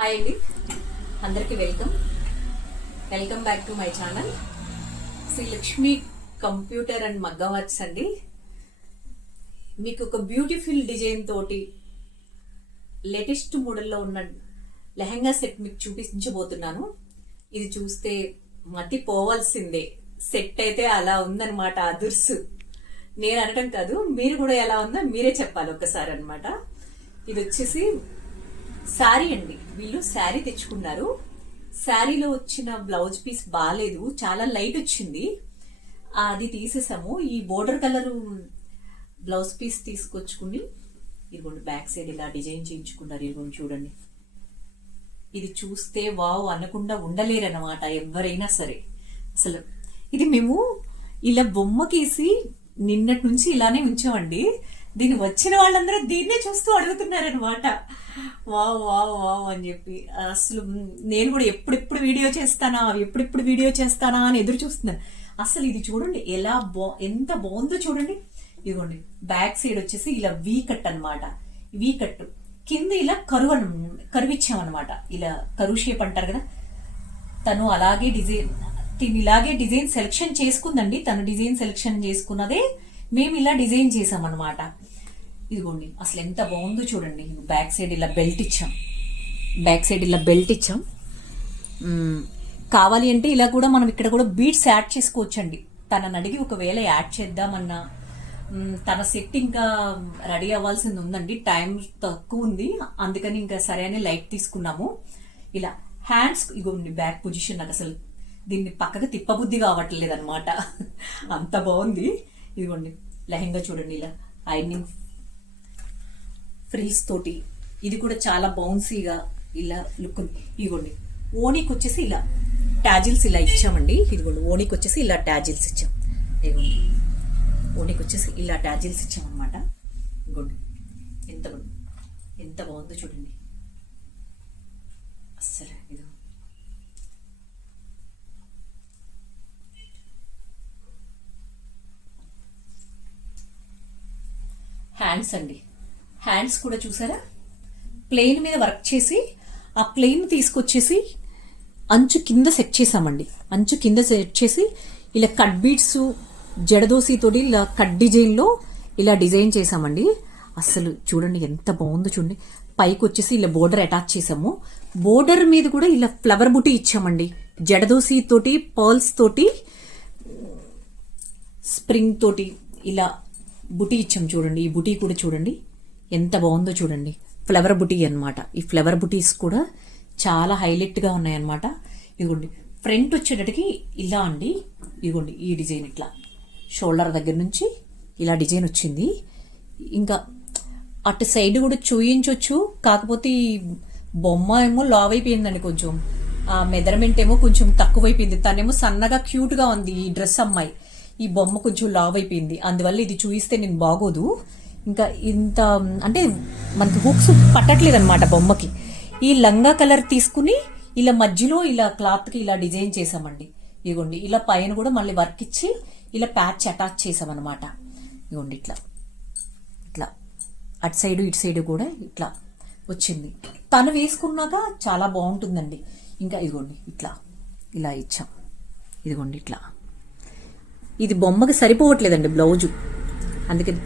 Hi అండి, అందరికీ welcome back to my channel Sri Lakshmi computer and మగ్గం వర్క్స్ అండి. మీకు ఒక బ్యూటిఫుల్ డిజైన్ తోటి లేటెస్ట్ మోడల్లో ఉన్న లెహంగా సెట్ మీకు చూపించబోతున్నాను. ఇది చూస్తే మతి పోవాల్సిందే. సెట్ అయితే అలా ఉందన్నమాట, అదుర్సు. నేను అనడం కాదు, మీరు కూడా ఎలా ఉందో మీరే చెప్పాలి ఒక్కసారి అనమాట. ఇది వచ్చేసి శారీ అండి. వీళ్ళు శారీ తెచ్చుకున్నారు. శారీలో వచ్చిన బ్లౌజ్ పీస్ బాగాలేదు, చాలా లైట్ వచ్చింది. అది తీసేసాము. ఈ బోర్డర్ కలర్ బ్లౌజ్ పీస్ తీసుకొచ్చుకుని ఇదిగోండి బ్యాక్ సైడ్ ఇలా డిజైన్ చేయించుకున్నారు. ఇదిగోండి చూడండి. ఇది చూస్తే వావ్ అనకుండా ఉండలేరన్నమాట ఎవరైనా సరే. అసలు ఇది మేము ఇలా బొమ్మకేసి నిన్నటి నుంచి ఇలానే ఉంచామండి. దీన్ని వచ్చిన వాళ్ళందరూ దీన్నే చూస్తూ అడుగుతున్నారనమాట, వావ్ వావ్ వావ్ అని చెప్పి. అసలు నేను కూడా ఎప్పుడెప్పుడు వీడియో చేస్తానా అని ఎదురు చూస్తున్నాను. అసలు ఇది చూడండి ఎంత బాగుందో చూడండి. ఇదిగోండి బ్యాక్ సైడ్ వచ్చేసి ఇలా వీ కట్ అనమాట. వీ కట్ కింద ఇలా కరువిచ్చామన్నమాట. ఇలా కరువు షేప్ అంటారు కదా. తను ఇలాగే డిజైన్ సెలెక్షన్ చేసుకుందండి. తను డిజైన్ సెలెక్షన్ చేసుకున్నదే మేము ఇలా డిజైన్ చేసామన్నమాట. ఇదిగోండి అసలు ఎంత బాగుందో చూడండి. బ్యాక్ సైడ్ ఇలా బెల్ట్ ఇచ్చాం. కావాలి అంటే ఇలా కూడా మనం ఇక్కడ కూడా బీడ్స్ యాడ్ చేసుకోవచ్చండి. తనని అడిగి ఒకవేళ యాడ్ చేద్దామన్నా. తన సెట్ ఇంకా రెడీ అవ్వాల్సింది ఉందండి, టైం తక్కువ ఉంది. అందుకని ఇంకా సరే అని లైట్ తీసుకున్నాము. ఇలా హ్యాండ్స్ ఇగోండి బ్యాక్ పొజిషన్. నాకు అసలు దీన్ని పక్కగా తిప్పబుద్ధి కావట్లేదు అనమాట, అంత బాగుంది. ఇదిగోండి లెహంగా చూడండి, ఇలా ఐనింగ్ ఫ్రిల్స్ తోటి. ఇది కూడా చాలా బౌన్సీగా ఇలా లుక్. ఇదిగోండి ఓణీకి వచ్చేసి ఇలా టాజిల్స్ ఇలా ఇచ్చామండి. ఇదిగోండి ఓణీకి వచ్చేసి ఇలా టాజిల్స్ ఇచ్చాం. ఇదిగోండి ఓణీకి వచ్చేసి ఇలా టాజిల్స్ ఇచ్చామన్నమాట. ఇదిగోండి ఎంత బాగుందో చూడండి అస్సలు. ఇది హ్యాండ్స్ అండి. హ్యాండ్స్ కూడా చూసారా, ప్లెయిన్ మీద వర్క్ చేసి ఆ ప్లెయిన్ తీసుకొచ్చేసి అంచు కింద సెట్ చేసామండి. అంచు కింద సెట్ చేసి ఇలా కట్ బీడ్స్ జడదోసితోటి ఇలా కట్ డిజైన్లో ఇలా డిజైన్ చేసామండి. అసలు చూడండి ఎంత బాగుందో చూడండి. పైకి వచ్చేసి ఇలా బోర్డర్ అటాచ్ చేసాము. బోర్డర్ మీద కూడా ఇలా ఫ్లవర్ బుటీ ఇచ్చామండి. జడదోసి తోటి, పర్ల్స్ తోటి, స్ప్రింగ్ తోటి ఇలా బుటీ ఇచ్చాం చూడండి. ఈ బుటీ కూడా చూడండి ఎంత బాగుందో చూడండి. ఫ్లవర్ బుటీ అనమాట. ఈ ఫ్లవర్ బుటీస్ కూడా చాలా హైలైట్గా ఉన్నాయన్నమాట. ఇదిగోండి ఫ్రంట్ వచ్చేటట్టుకి ఇలా అండి. ఇదిగోండి ఈ డిజైన్ ఇట్లా షోల్డర్ దగ్గర నుంచి ఇలా డిజైన్ వచ్చింది. ఇంకా అటు సైడ్ కూడా చూయించవచ్చు, కాకపోతే ఈ బొమ్మ ఏమో లావ్ అయిపోయిందండి కొంచెం. ఆ మెజర్మెంట్ ఏమో కొంచెం తక్కువైపోయింది. తనేమో సన్నగా క్యూట్గా ఉంది ఈ డ్రెస్ అమ్మాయి. ఈ బొమ్మ కొంచెం లావ్ అయిపోయింది. అందువల్ల ఇది చూయిస్తే నేను బాగోదు. ఇంకా ఇంత అంటే మనకి హుక్స్ పట్టట్లేదు అనమాట బొమ్మకి. ఈ లంగా కలర్ తీసుకుని ఇలా మధ్యలో ఇలా క్లాత్కి ఇలా డిజైన్ చేసామండి. ఇదిగోండి ఇలా పైన కూడా మళ్ళీ వర్క్ ఇచ్చి ఇలా ప్యాచ్ అటాచ్ చేసామన్నమాట. ఇదిగోండి ఇట్లా అటు సైడు ఇటు సైడు కూడా ఇట్లా వచ్చింది. తను వేసుకున్నాక చాలా బాగుంటుందండి. ఇంకా ఇదిగోండి ఇలా ఇచ్చాం. ఇదిగోండి ఇట్లా. ఇది బొమ్మకి సరిపోవట్లేదండి బ్లౌజు, అందుకని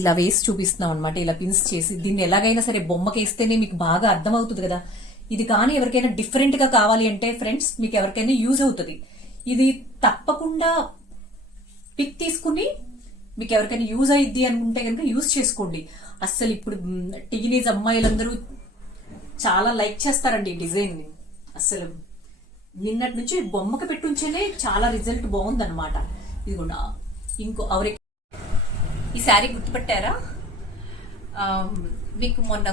ఇలా వేసి చూపిస్తున్నాం అనమాట. ఇలా పిన్స్ చేసి దీన్ని ఎలాగైనా సరే బొమ్మకి వేస్తేనే మీకు బాగా అర్థమవుతుంది కదా. ఇది కానీ ఎవరికైనా డిఫరెంట్గా కావాలి అంటే ఫ్రెండ్స్, మీకు ఎవరికైనా యూజ్ అవుతుంది. ఇది తప్పకుండా పిక్ తీసుకుని మీకు ఎవరికైనా యూజ్ అయ్యిద్ది అనుకుంటే కనుక యూజ్ చేసుకోండి. అస్సలు ఇప్పుడు టీనేజ్ అమ్మాయిలందరూ చాలా లైక్ చేస్తారండి ఈ డిజైన్ని. అస్సలు నిన్నటి నుంచి బొమ్మకి పెట్టుంచేనే చాలా రిజల్ట్ బాగుందన్నమాట. ఇదిగోండి ఈ శారీ గుర్తుపట్టారా? మీకు మొన్న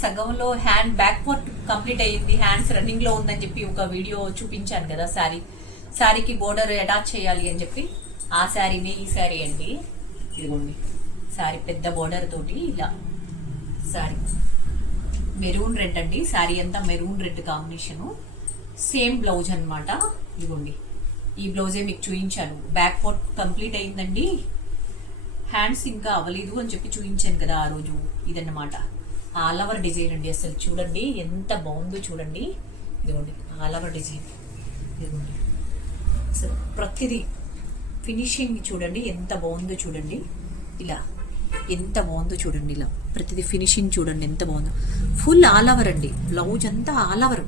సగంలో హ్యాండ్ బ్యాక్ పార్ట్ కంప్లీట్ అయ్యింది, హ్యాండ్స్ రన్నింగ్ లో ఉందని చెప్పి ఒక వీడియో చూపించాను కదా. శారీకి బోర్డర్ అటాచ్ చేయాలి అని చెప్పి ఆ శారీనే ఈ శారీ అండి. ఇదిగోండి శారీ పెద్ద బోర్డర్ తోటి ఇలా శారీ మెరూన్ రెడ్ అండి. శారీ అంతా maroon red combination. Same blouse అనమాట. ఇదిగోండి ఈ బ్లౌజే మీకు చూపించాను. బ్యాక్ పార్ట్ కంప్లీట్ అయిందండి, హ్యాండ్స్ ఇంకా అవ్వలేదు అని చెప్పి చూపించాను కదా ఆ రోజు. ఇదన్నమాట ఆల్ ఓవర్ డిజైన్ అండి. అసలు చూడండి ఎంత బాగుందో చూడండి. ఇదిగోండి ఆల్ ఓవర్ డిజైన్. ఇదిగోండి అసలు ప్రతిదీ ఫినిషింగ్ చూడండి ఎంత బాగుందో చూడండి. ఇలా ఎంత బాగుందో చూడండి. ఇలా ప్రతిదీ ఫినిషింగ్ చూడండి ఎంత బాగుందో. ఫుల్ ఆల్ ఓవర్ అండి. బ్లౌజ్ అంతా ఆల్ ఓవర్.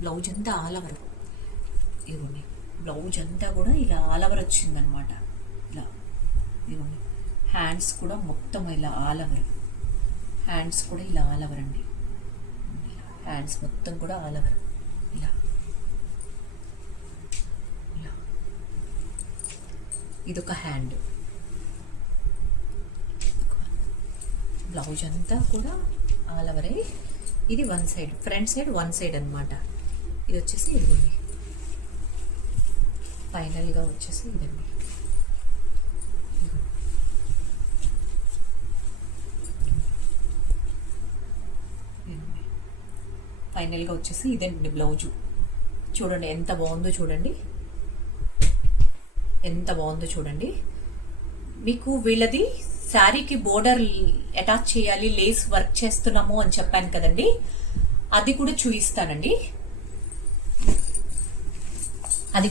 బ్లౌజ్ అంతా ఆల్ ఓవర్. ఇదిగోండి బ్లౌజ్ అంతా కూడా ఇలా ఆల్ ఓవర్ వచ్చిందనమాట. ఇలా ఇదిగోండి హ్యాండ్స్ కూడా మొత్తం ఇలా ఆల్ ఓవర్. హ్యాండ్స్ కూడా ఇలా ఆల్ ఓవర్ అండి. హ్యాండ్స్ మొత్తం కూడా ఆల్ ఓవర్. ఇలా ఇలా ఇదొక హ్యాండ్. బ్లౌజ్ అంతా కూడా ఆల్ ఓవరే. ఇది one side, front side one side అనమాట. ఇది వచ్చేసి ఇదిగోండి ఫైనల్గా వచ్చేసి ఇదండి. ఫైనల్గా వచ్చేసి ఇదండి బ్లౌజు. చూడండి ఎంత బాగుందో చూడండి. ఎంత బాగుందో చూడండి. మీకు వీళ్ళది శారీకి బోర్డర్ అటాచ్ చేయాలి, లేస్ వర్క్ చేస్తున్నాము అని చెప్పాను కదండి, అది కూడా చూపిస్తానండి. అది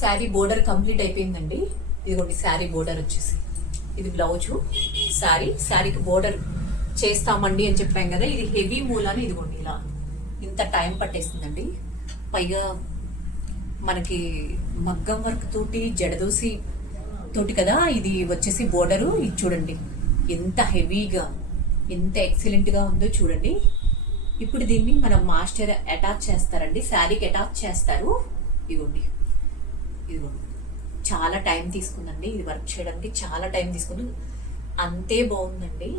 శారీ బోర్డర్ కంప్లీట్ అయిపోయిందండి. ఇదిగోండి శారీ బోర్డర్ వచ్చేసి ఇది బ్లౌజు. శారీకి బోర్డర్ చేస్తామండి అని చెప్పాం కదా, ఇది హెవీ మూలాన్ని ఇదిగోండి ఇలా ఇంత టైం పట్టేస్తుందండి. పైగా మనకి మగ్గం వర్క్ తోటి జడదోసి తోటి కదా ఇది వచ్చేసి బోర్డరు. ఇది చూడండి ఎంత హెవీగా ఎంత ఎక్సలెంట్గా ఉందో చూడండి. ఇప్పుడు దీన్ని మనం మాస్టర్ అటాచ్ చేస్తారండి, శారీకి అటాచ్ చేస్తారు. ఇదిగోండి చాలా టైం తీసుకుందండి ఇది వర్క్ చేయడానికి, చాలా టైం తీసుకుంది. అంతే బాగుందండి,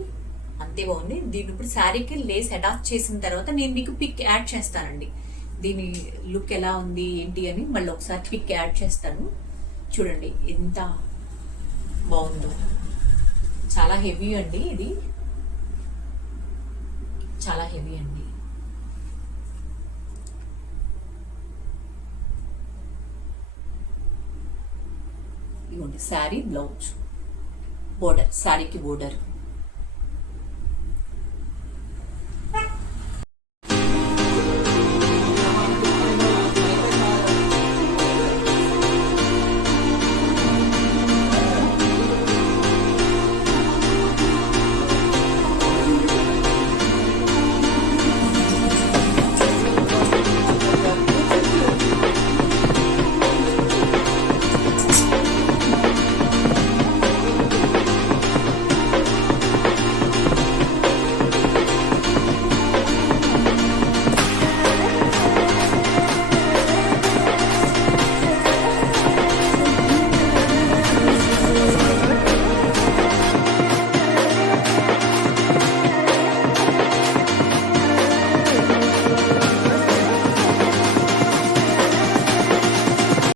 అంతే బాగుంది. దీని ఇప్పుడు శారీకి లేస్ అటాచ్ చేసిన తర్వాత నేను మీకు పిక్ యాడ్ చేస్తానండి. దీని లుక్ ఎలా ఉంది ఏంటి అని మళ్ళీ ఒకసారి పిక్ యాడ్ చేస్తాను. చూడండి ఎంత బాగుందో. చాలా హెవీ అండి, ఇది చాలా హెవీ అండి. ఇదిగోండి శారీ బ్లౌజ్ బోర్డర్, శారీకి బోర్డర్.